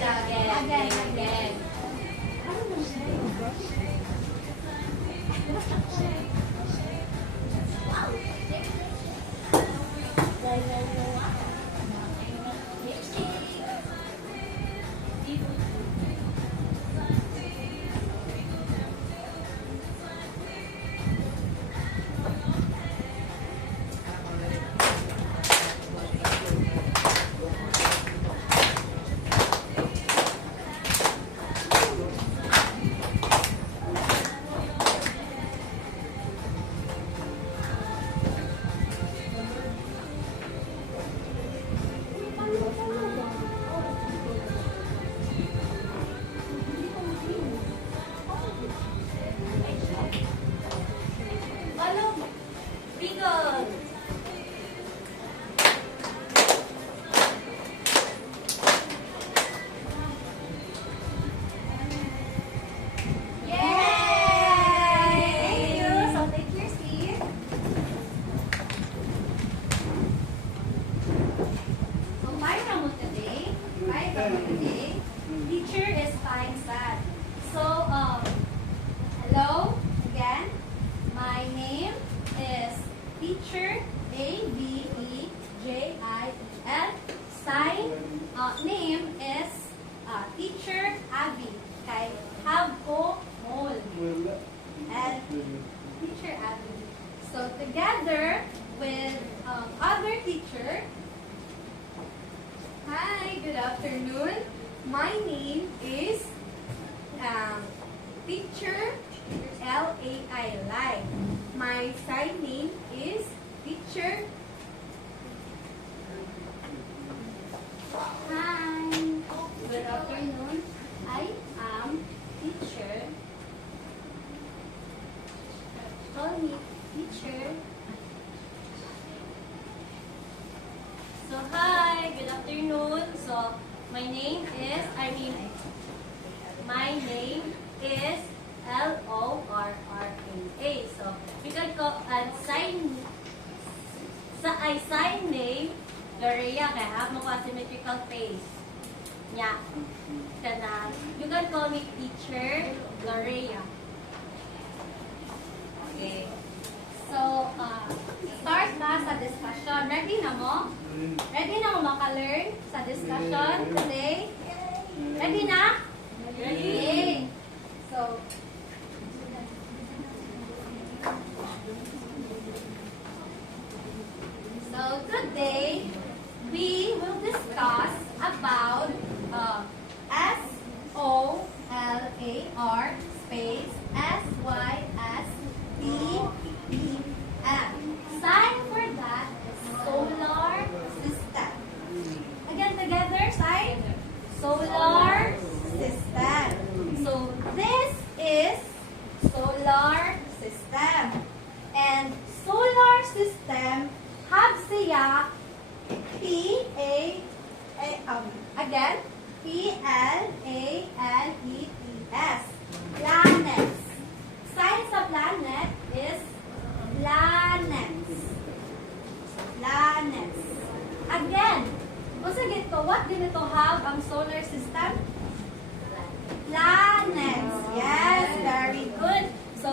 Again. Teacher is fine, sad. So, hello again. My name is Teacher Aviel. Sign name is Teacher Abby. Okay, have ko mol. And Teacher Abby. So together with other teacher. Hi, good afternoon. My name is Teacher Lai. My sign name is Teacher. Hi, good afternoon. I am Teacher. Call me Teacher. So hi, good afternoon. So my name is Lorra. So we can call and sign name Lorra kaya have mo asymmetrical face. Yeah. Kana. You can call me Teacher Lorra. Okay. So start na sa discussion. Ready na mo? Ready na mo maka-learn sa discussion today? Ready na? Ready. So, today we will discuss about SOLAR space SYSTEM. Sign for that is solar system. Again, together, sign solar system. So this is solar system. And solar system have siya again, PLANETS. Planets. Sign sa planet is planets. Planets. Again, what ganito have ang solar system? Planets. Yes, very good. So,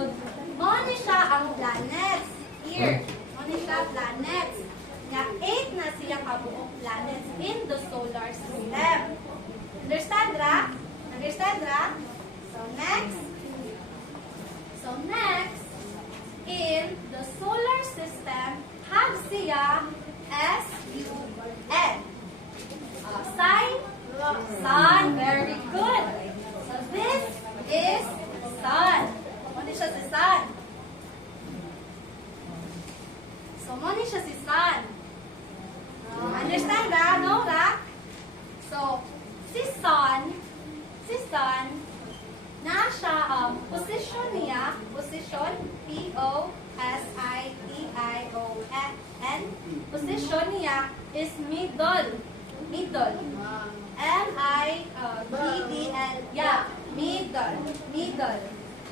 ano siya ang planets? Here, ano siya planets? Nga 8 na siya kabuong planets in the solar system. Understand, Ra? Understand, Ra? So, next. In the solar system, have siya SUN. Sign? Sun. Very good. So, this is sun. Ano siya si sun? So, ano siya si sun? Understand, Ra? No, Ra? So, si sun, na siya, position niya, position, P-O-S-I-T-I-O-N, position niya is middle. M-I-D-D-L, yeah, middle.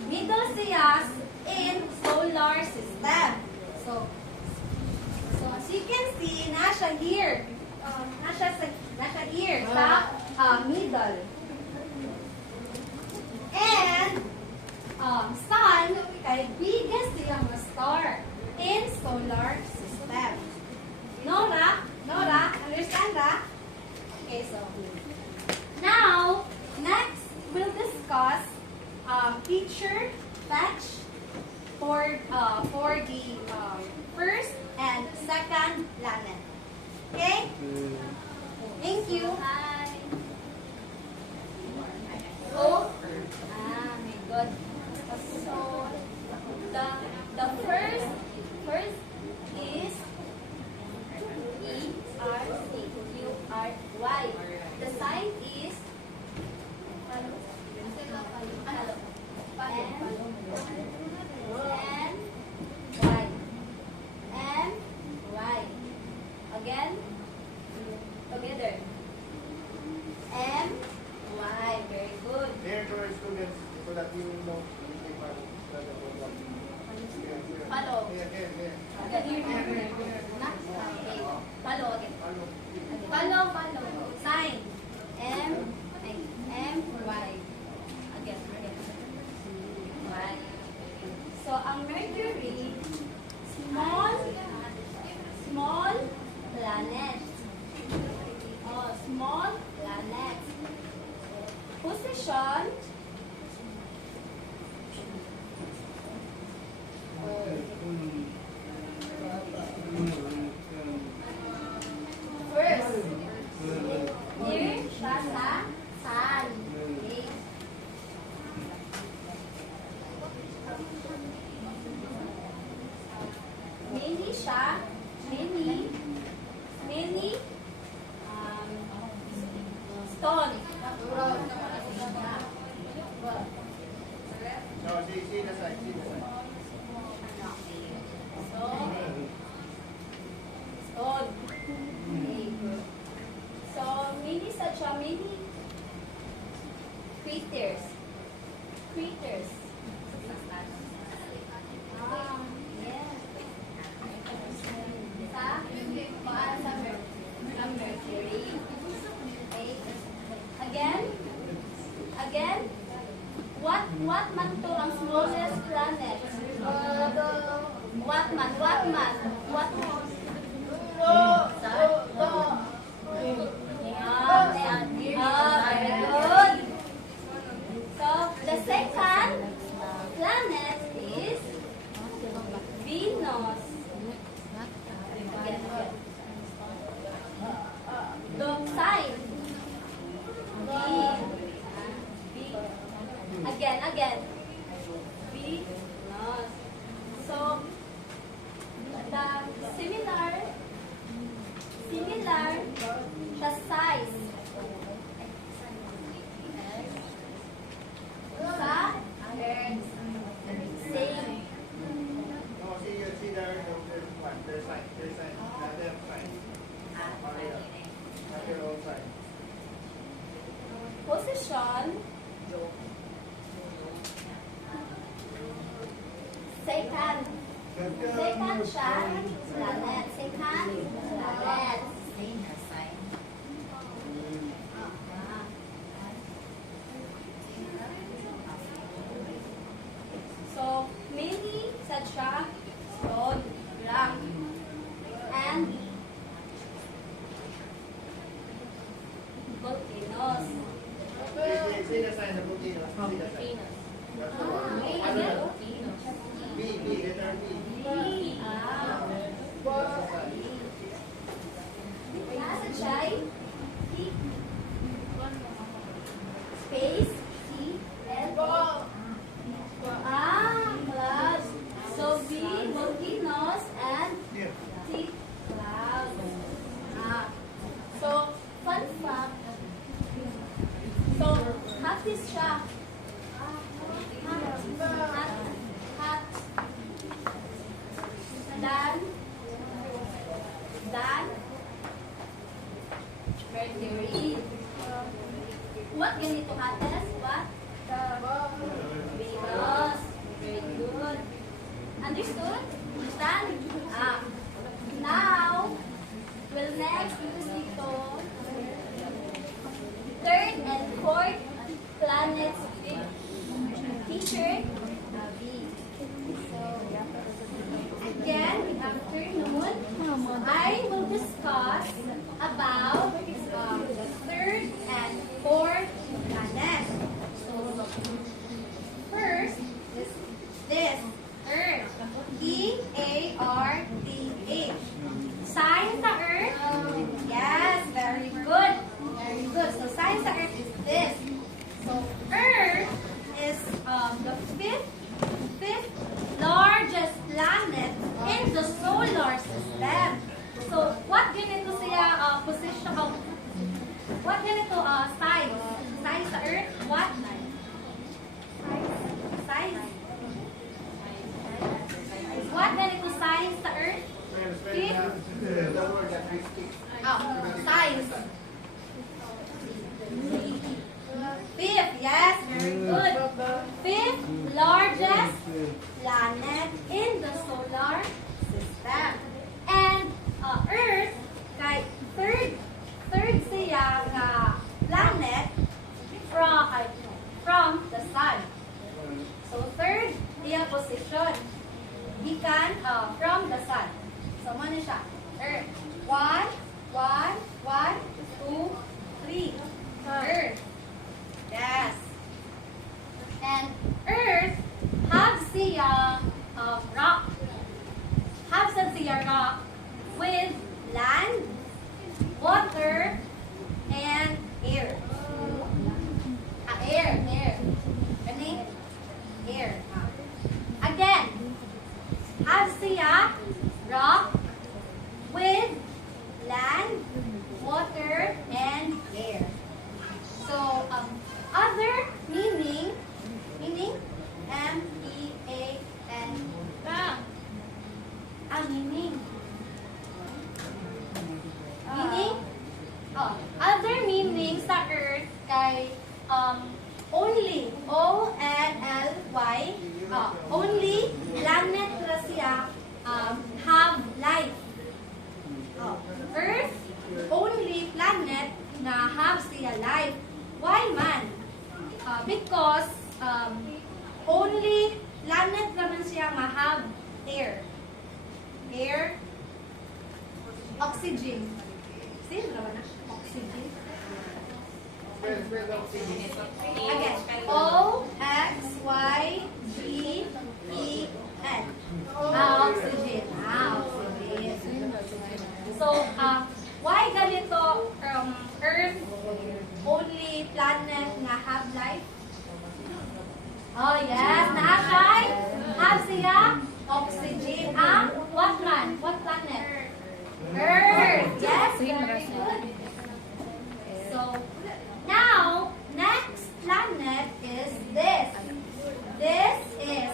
Middle siya in solar system. So as you can see, nasa here. Nasa here sa middle. And sun, kay biggest siyang star in solar system. Nora, understand that? Okay, so now, next we'll discuss feature fetch for the first and second planet. Okay? Thank you. Hi. So, my God. So, the first is E-R-C-U-R-Y. The sign is M-Y. M-Y. Again, together. M-Y. Very good. There to our students so that you know. Follow. Here. Again. Okay. Follow again. Follow. Sign. M-Y. Again. Y. So, ang Mercury, small planet. Small planet. Position. First, near siya sa sun. Okay. Many siya, many stone. No, see the side. Stone. Okay. So, many such a many craters. Yes. Sa Mercury. Okay. Again. What man to ang smallest planet? What man? Very good. So, the second planet is Venus. Again. The sign. B. Again. Venus. So, the similar the size sa Earth. Same. No, see their one, their side, the other side. Not your own side. Position. Second siya, planet. Second planet. So, many such a stone, rock, and volcanoes. See the sign, the volcano. See the sign. That's the one. Again. B, letter B. Nasa siya ay space, clouds. So, B, volcanoes, and Here. C, clouds. So, fun fact. So, hot is siya. Hot. Dan Mercury. What ganito hottest? What? Venus. Very good. Understood? Understand? Now, we'll next use dito third and fourth planets teacher, B. So, again, good afternoon. I will discuss about the third and fourth planet. So, first is this, Earth. E-A-R-T-H. Sign sa Earth? Yes, very good. Very good. So, sign sa Earth is this. So, Earth is the fifth largest planet in the solar system. So, what ganito siya position of what ganito size? Size sa Earth? What? Size? What ganito size sa Earth? Fifth? Size. Fifth, yes, very good. Fifth largest planet in the solar system. And Earth, kay third siya nga planet from the sun. So third iya position. Gikan from the sun. So mo na siya. Earth. 1, 2, 3. Earth. Yes. And Earth have siya rock. Have siya rock with land, water, and air. Air. Kani? Air. Again, have siya rock with land, water, and air. So, other meaning, M-E-A-N. Meaning. Other meaning sa Earth kay only, O-N-L-Y, only planet na siya have life. Earth, only planet na have siya life. Why man? Because only planet naman siya nga have air. Air, oxygen. Sino naman na? Oxygen. Again, O-X-Y-G-E-N. Oxygen. Oxygen. So, why ganito Earth, only planet na have life? Oh, yes. Nakakay? Have siya? Oxygen. What man? What planet? Earth. Yes, very good. So, now, next planet is this. This is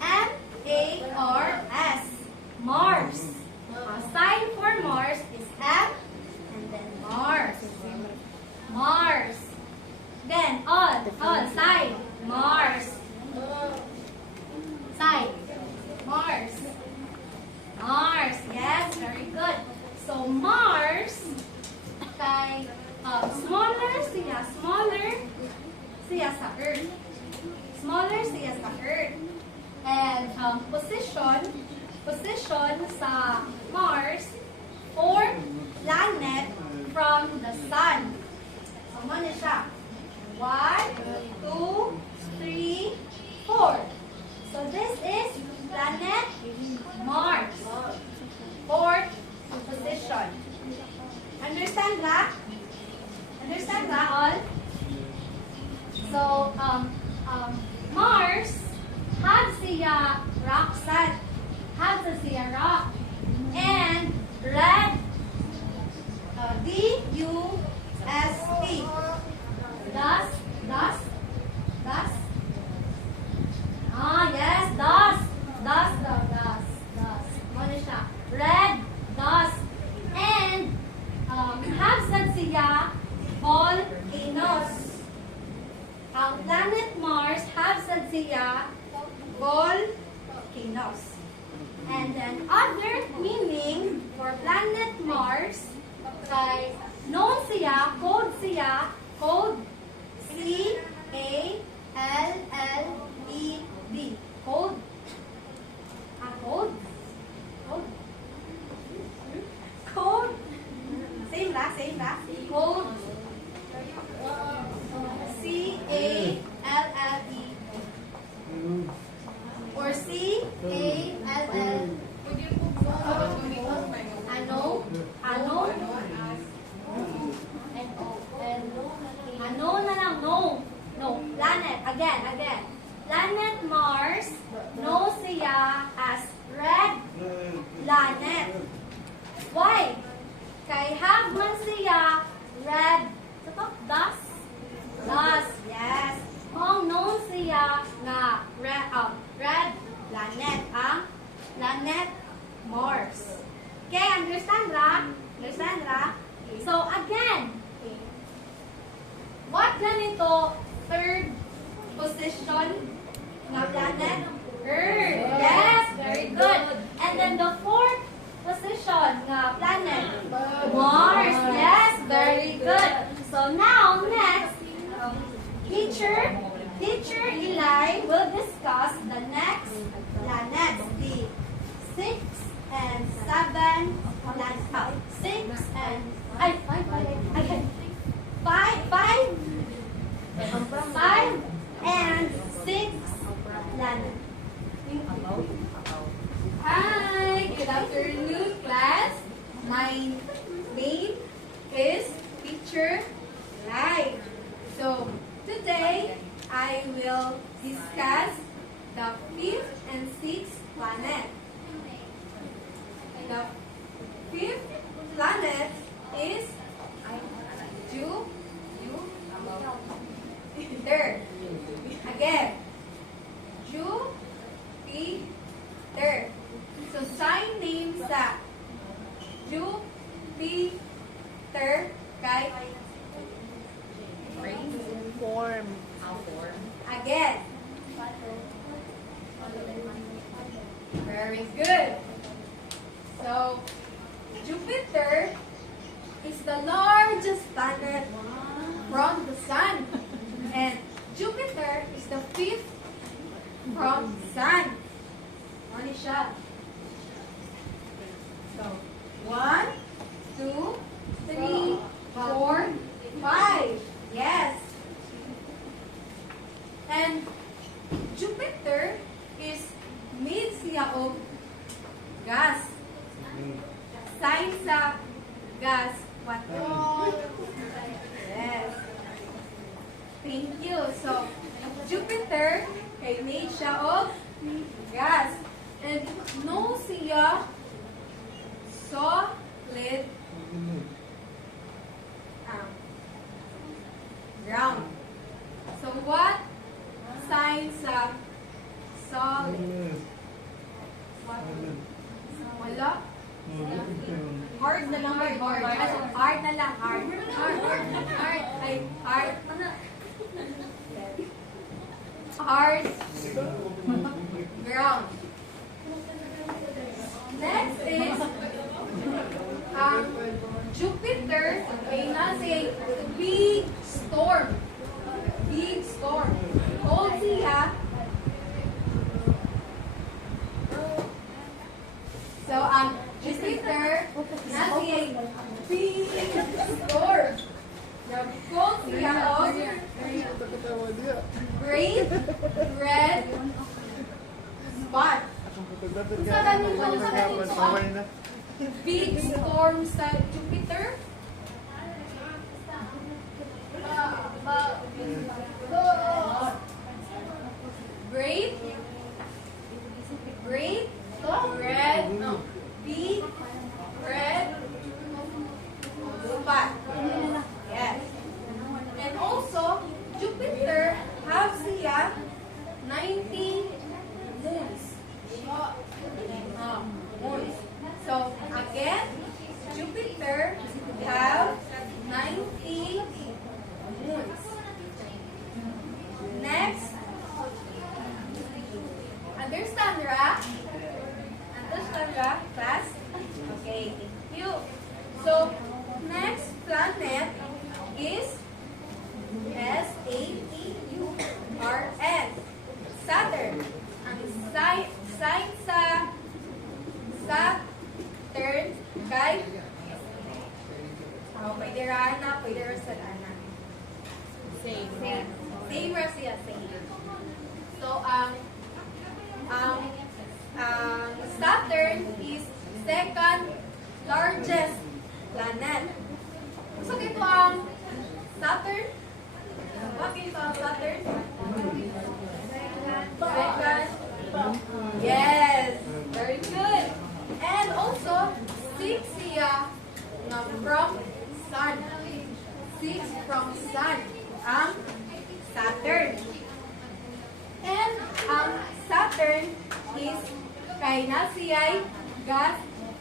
M-A-R-S. Mars. Sign for Mars is M and then Mars. Mars. Then all side. Mars. Side. Mars. Mars. Yes, very good. So Mars kay smaller siya sa Earth. Smaller siya sa Earth. And position sa Mars, fourth planet from the sun. So, mo na siya. 1, 2, 3, 4. So, this is planet Mars. Fourth position. Understand ba? Understand ba all? So, Mars have siya rock sand. Have siya rock. And red, D-U-S-T. Dust. Yes, dust. Ano siya? Red dust. And have siya volcanoes. Ang planet Mars have siya volcanoes. And then other meaning for planet Mars kay known siya, code siya Code. C-A-L-L-E-D. Code. Code. Code. Code. Same lah. Code. C-A-L-L-E. Or C-A-L-L. Ano? Ano na lang, no. Planet, again. Planet Mars, no siya as red planet. Why? Kay hagman siya red. Dust? Dust, yes. Kung known siya nga red planet, ang planet Mars. Okay, understand ra? So again, what ganito third position na planet? Earth. Yes, very good. And then the fourth position na planet? Mars. Yes, very good. So now, next, Teacher Eli will discuss the next planets, the 6 and 7 planets. 6 and 5 and 6 planets. Hi, good afternoon, class. My name is Teacher Eli. So today I will discuss the 5th and 6th planet. The 5th planet is Jupiter. Again, Jupiter. So sign name sa Jupiter kay Form. again. Very good. So, Jupiter is the largest planet from the sun. And Jupiter is the 5th from sun. Ano siya? So, 1, 2, 3, 4, 5. Yes. And Jupiter is made siya of gas. Sign sa gas. What? Yes. Thank you. So, Jupiter ay made siya of gas. And no siya solid ground. So, what sign sa solid? Wala? Hard na lang. Hard na lang. Hard. Hard ground. Next is Jupiter ay nasa big storm. Big storm. Called siya. So, Jupiter nasa big storm. Called siya of Great Red Spot. Big storm sa Jupiter. Great red big red spot. Yes. And also Jupiter have siya 90 moons. Moons. So again, Jupiter Same ra siya, same. So, Saturn is second largest planet. So, ito ang Saturn. Bakit ito ang Saturn? Second. Yes. Very good. And also, 6 siya from Sun. 6 from Sun. Ang Saturn. And ang Saturn is kay na siya'y gas,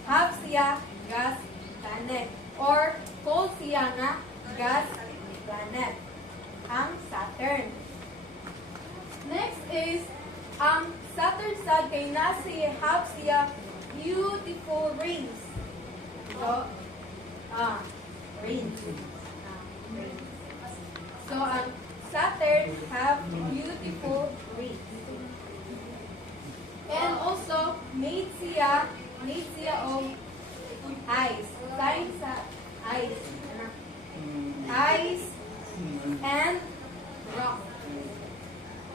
half siya gas planet. Or cold siya nga gas planet. Ang Saturn. Next is ang Saturn sad kay na siya half siya beautiful rings. So, rings. Rings. So, ang Saturn have beautiful rings. And also, made siya of ice. Sign sa ice. Ice and rock.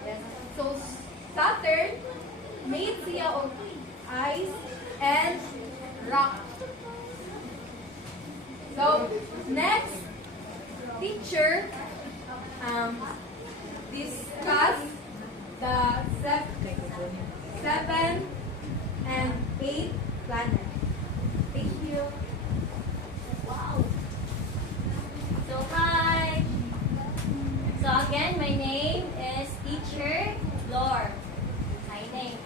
Yes. So, Saturn made siya of ice and rock. So, next, teacher discuss the 7 and 8 planets. Thank you. Wow. So, hi. So, again, my name is Teacher Lore. My name.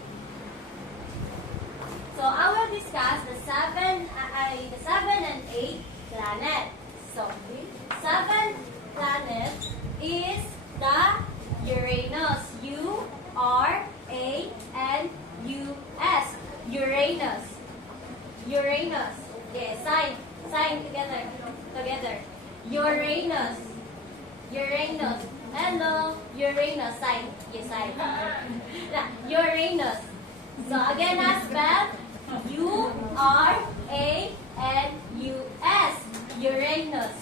So, I will discuss the 7 and 8 planets. So, 7 planet is the Uranus. U-R-A-N-U-S. Uranus. Uranus. Okay, sign together. Uranus. Uranus. Hello, Uranus. Sign. Yes, sign. Uranus. So again, I spell U-R-A-N-U-S. Uranus.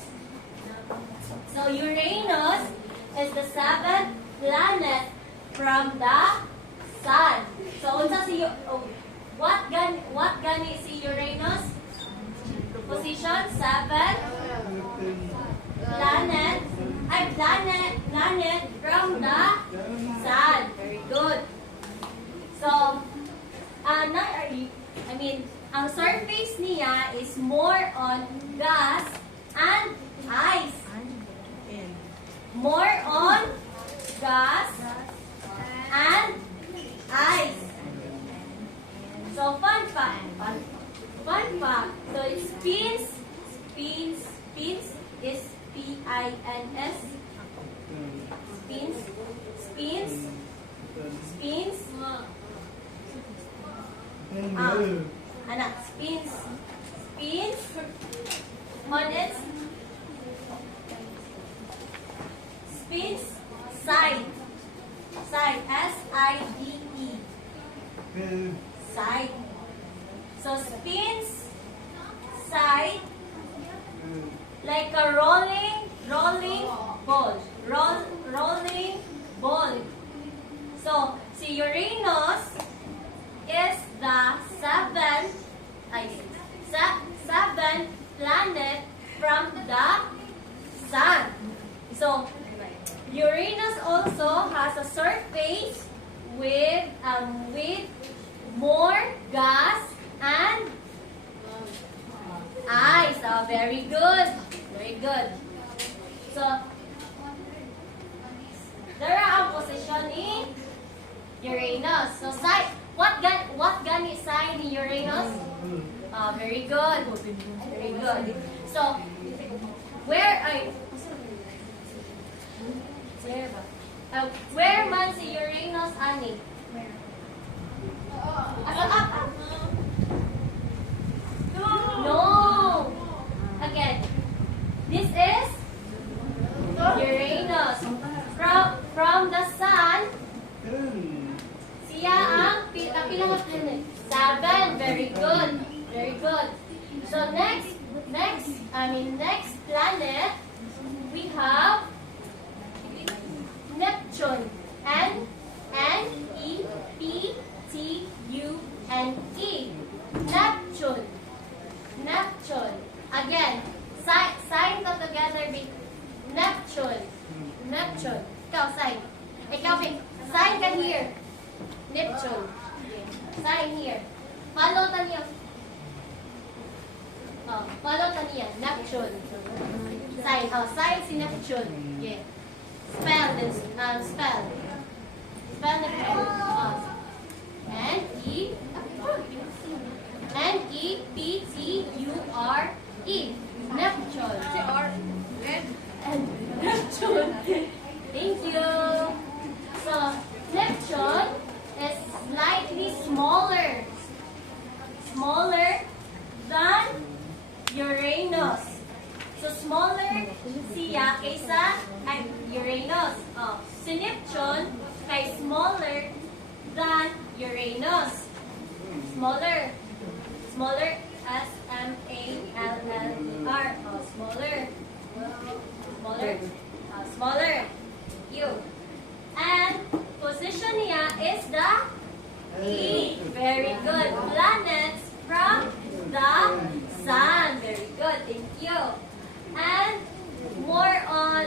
So Uranus is the 7th planet from the Sun. So unsa si what gani si Uranus? Position 7 planet from the Sun. Very good. So ang surface niya is more on gas and ice. More on gas and ice. So fun fact. So it spins is P-I-N-S. Spins. Spins on its spins side, S-I-D-E, side. So spins side like a rolling ball, rolling ball. So si Uranus is the 7th planet from the Sun. So Uranus also has a surface with more gas and ice. Oh, very good. So there are position in Uranus. So what gani sign in Uranus? Oh, very good. So where man si Uranus ani? No. Again. This is Uranus. From the Sun, siya ang pilang planet. 7. Very good. So next planet we have sign. Ikaw, sign ka here. Neptune. Sign here. Follow ta niya. Oh, follow ta niya. Neptune. Sign. Oh, sign si Neptune. Yeah. Spell this. Spell. Spell Neptune. Oh. Nepture. Neptune. Neptune. Thank you. So, Neptune is slightly smaller than Uranus. So, smaller siya kaysa Uranus. Oh, si Neptune kay smaller than Uranus. Smaller. S-M-A-L-L-E-R. Oh, smaller. Smaller. You. And position niya is the 8. Very good. Planets from the sun. Very good. Thank you. And more on,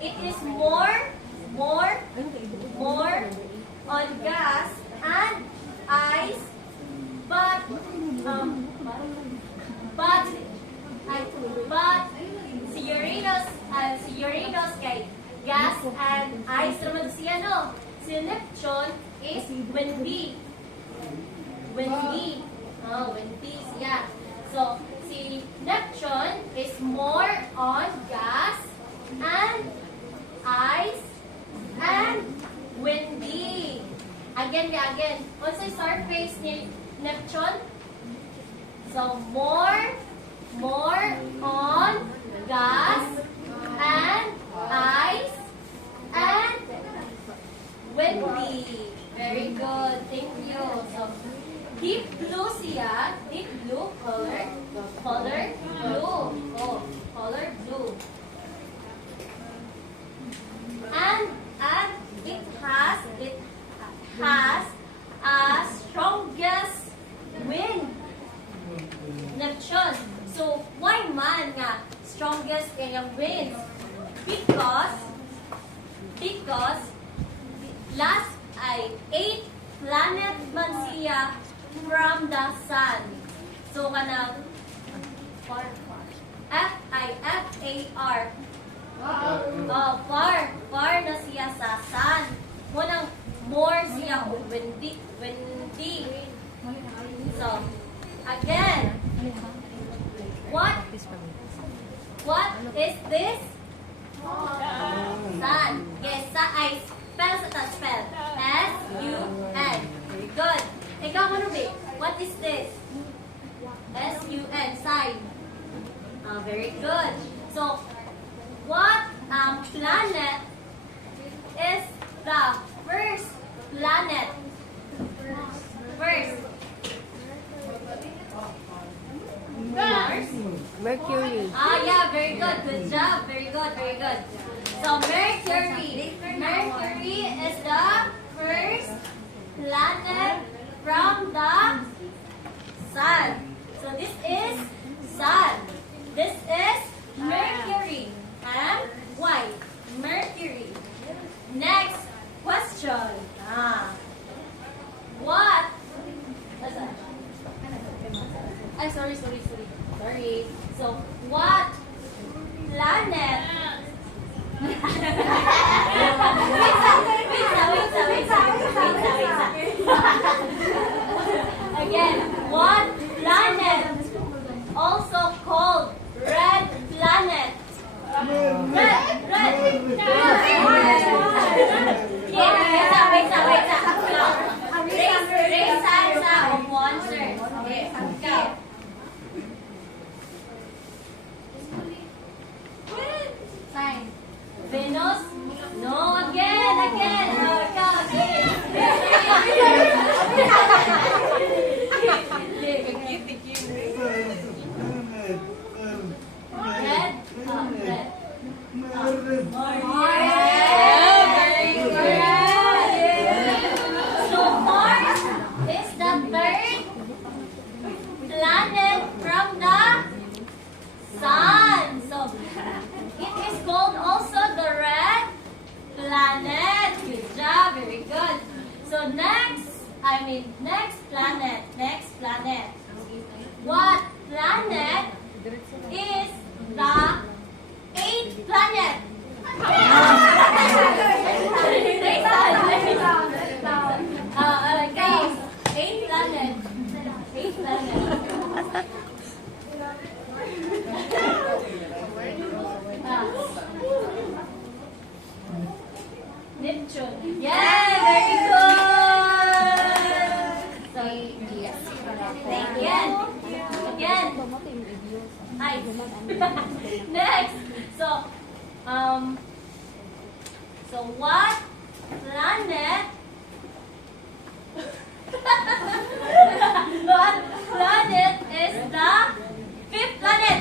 it is more on gas and ice, but si Uranus kay gas and ice naman siya, no? Si Neptune is windy. Windy siya. So, si Neptune is more on gas and ice and windy. Again. Unsay surface ni Neptune? So, more on gas and ice and windy. Very good. Thank you. So, deep blue siya. Deep blue color. Color blue. Oh, color blue. And it has a strongest wind. Neptune. So, why man nga strongest kayang wind? Because last ay 8 planet man siya from the sun. So, kanang F-A-R. Far na siya sa sun. Munang more siya windy. So, again, what is this? Sun. Yes, ay spell sa ta, spell. S-U-N. Very good. Ikaw, Manubi, what is this? S-U-N, sign. Very good. So, what planet is the first planet? First. Mercury. Yeah, very good. Good job. Very good. So, Mercury. Mercury is the first planet from the sun. So, this is sun. This is Mercury. And why? Mercury. Next question. What? I'm sorry. So, what planet? Wait. Again, what planet? Also called red planet. Red. Yeah, wait. Raise hands of one, sir. Okay, go. Sign. Venus? No, again. Go, Red. Very good. So Mars is the third planet from the sun. So it is called also the red planet. So next planet. What planet is the 8th planet? Guys, 8th planet. 8th planet. Neptune. Yeah, very good. So, again. Hi. Next. So what planet? What planet is the 5th planet?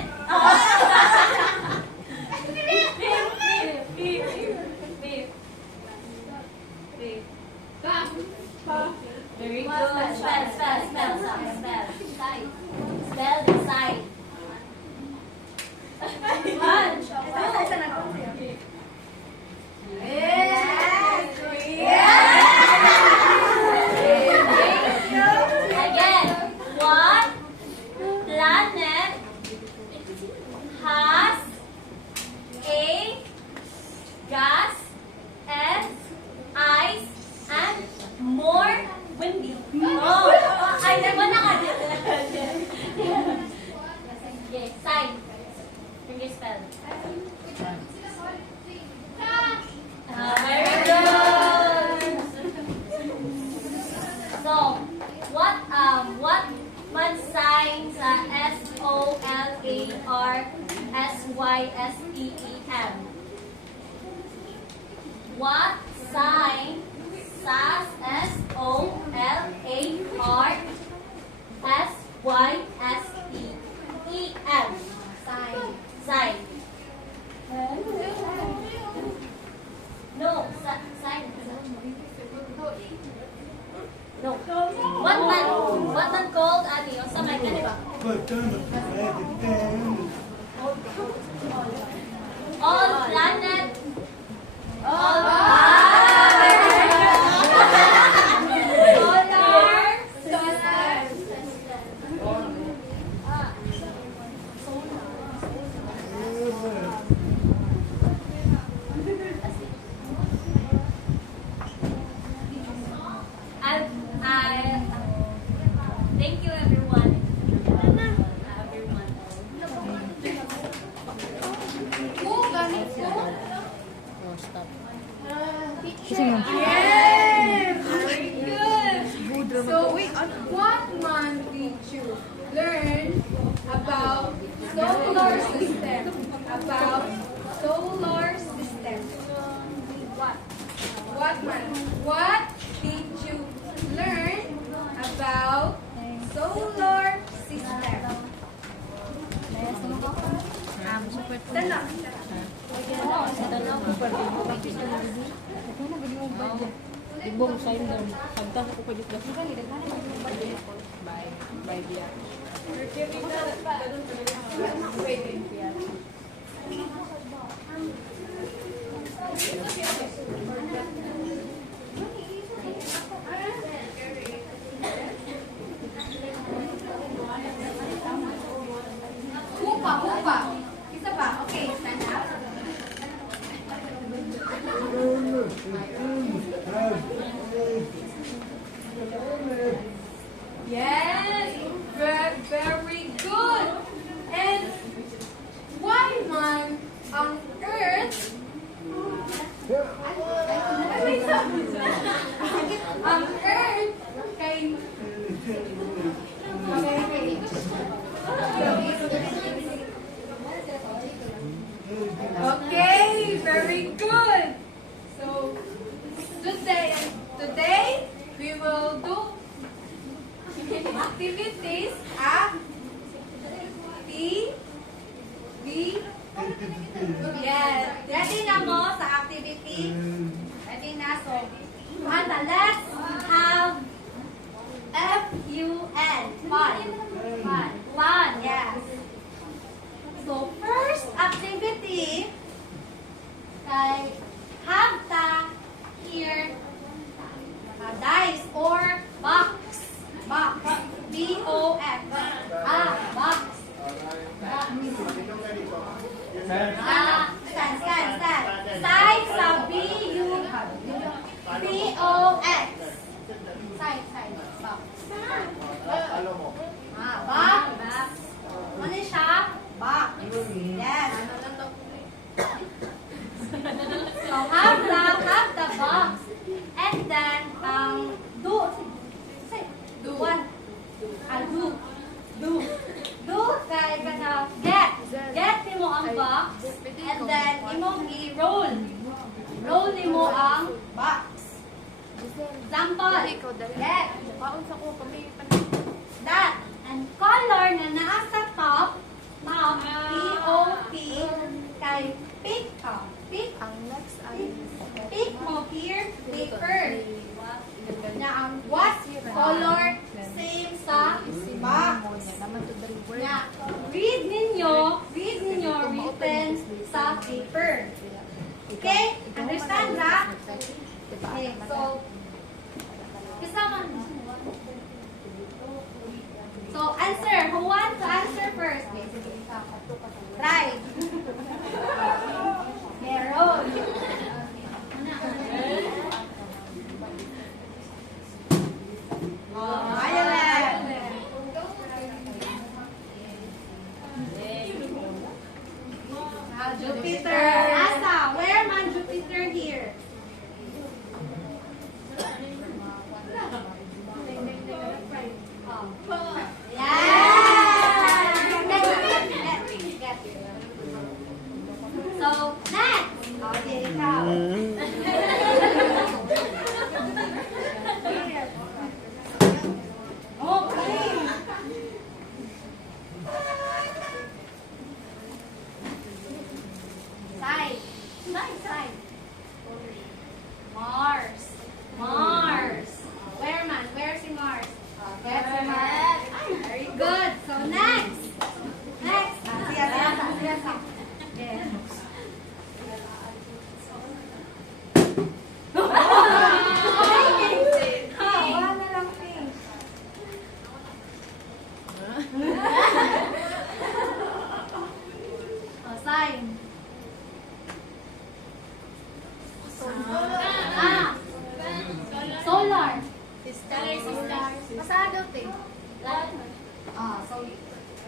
Very good. Spell the side. 1, 2. Again, what planet has a gas and ice and more windy? Oh, ay, naman na ka. Okay, sign. Can you spell? Very good. So, what man signs SOLARSYSTEM? What sign SOLARSYSTEM? Sign. No, sign. No. What man called Adi? O sa mic ka, di ba? All planet. Thank you, everyone. Very good. So, what month did you learn about solar system? About solar system. What month? What did you learn about solar system? Ibong sign down. Pagka ko pa dito. Bye dia. Hupa. Isa pa. Okay, stand up. Yes, very good. And why man ang Earth ang Earth kay Okay, very good. So today we will do activities at Yes. Ready na mo sa activity? Ready na. So, let's have F-U-N. Fun. Yes. So, first activity, have ta here, dive. And then, do. Say, do. What? Do. Do. Do kay kana get. Get nimo ang box. And then, imong i-roll. Roll nimo ang box. Example. Get. That. And color na naa sa top, P-O-P, kay pick ka. Pick. Pick mo here, paper. Na ang what color same sa box. Na read ninyo written sa paper. Okay? Understand that? Okay, so kasama. So answer. Who wants to answer first? Try. Meron. Violet. Jupiter. Asa, where man Jupiter here? So, next. Okay, ikaw. Okay. Side. Side. Mars. Mars. Where man? Where's si Mars? Get si Mars. Very good. So next. Next. Siya. Yeah. Wala na lang pink. Sign. Solar. Pasado eh.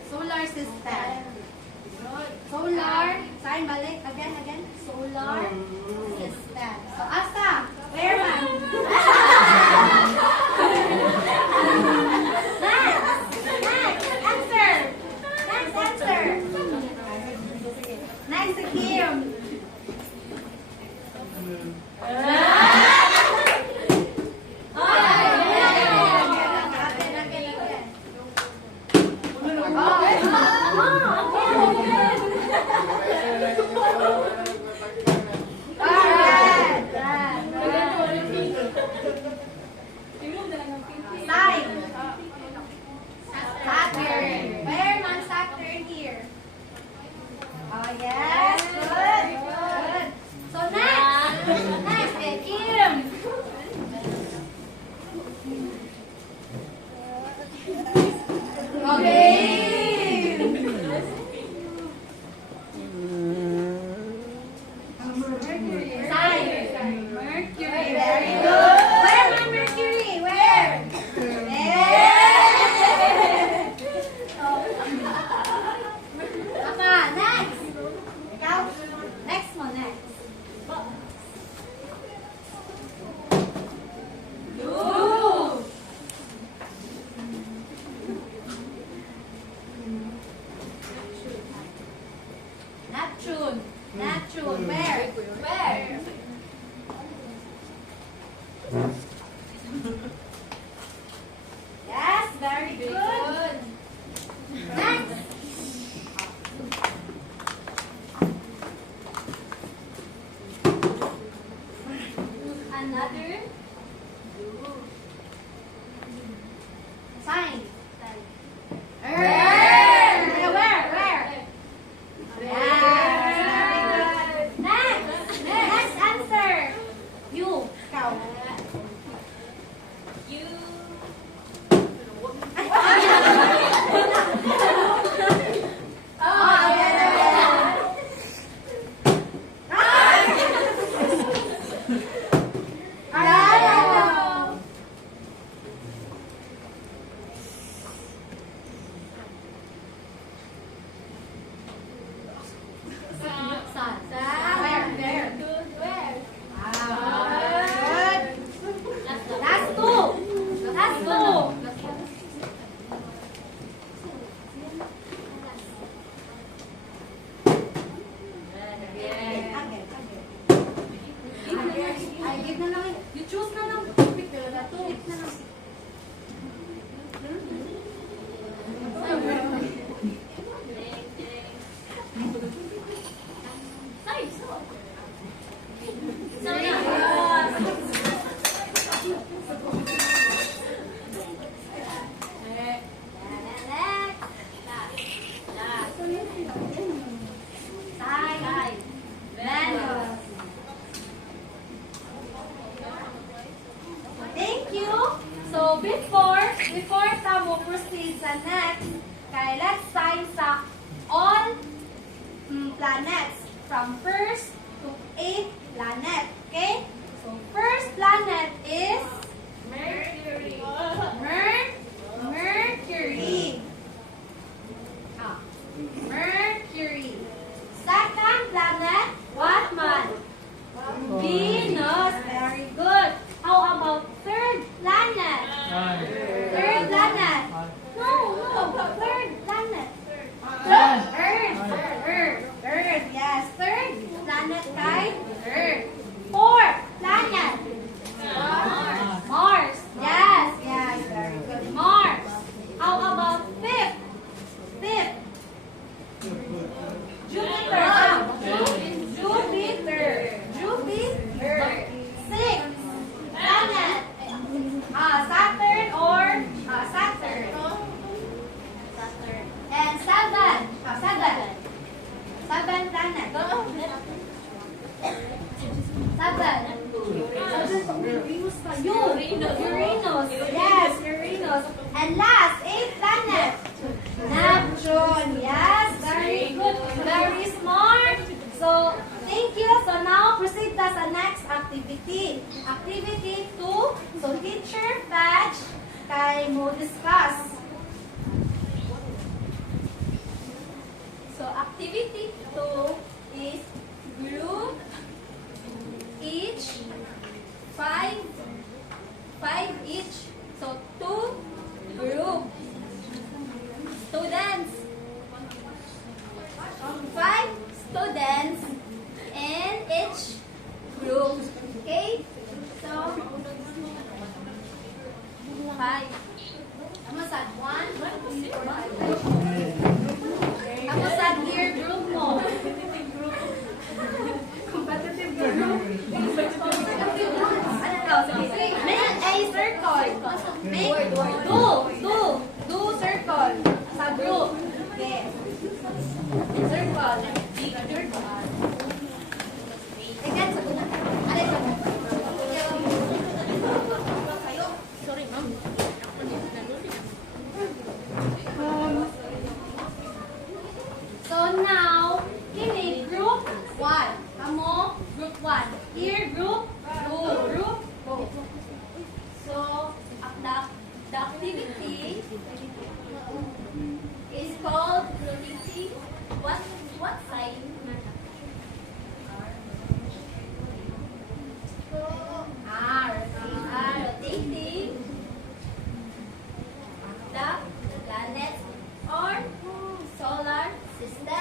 Solar system. Solar. Sign balik. Again. Solar system. So, asa? Where man? Next. Answer. Next, Kim. Saturn. Where man Saturn here? Oh yes, good. So next, Kim. Mercury, very good. Where man Mercury? Where? Next. Ikaw? Next mo, next. Blue. Neptune. Where? Yes, very good. Next. Another sign. Where? Yes, very good. Next answer. You. Ikaw. Sun. Where? Good. Pick na lang. You choose na lang. Pick na lang. Pick na lang. Size. Thank you. So before tamo proceed sa next, kay let's sign sa all planets from first to 8th planet. Okay? So first planet is Mercury. Mercury. Second planet, what man? Venus. Very good. How about third planet? Third planet. No. Third planet. Earth. Yes. Third planet kay Earth. Fourth planet. Mars. Yes. Very good. Mars. How about fifth? Jupiter. Sixth planet. Saturn or Saturn. And seven planet. Uranus. Yes, Uranus. And last, 8th planet. Neptune. Yes, very good. Very smart. So, thank you. So now, proceed ta sa next activity. Activity 2. So, teacher batch kay mo discuss. So, activity 2 is group each 5 each. So, 2 group students. 5 students in each group. Okay? So, 5. Amo sad 1, 2, 3, 4, 5. Amo sad here group mo. Competitive group. Ano daw? Sige. Make a circle. Make do circle sa group. Okay. Circle. Again, sa una. Alin sa mo? Sorry, ma'am. So now, kini group 1. Amo, group 1. Here, group 2. Group 2. So, the activity is called rotating. What sign? Rotating the planets or solar system.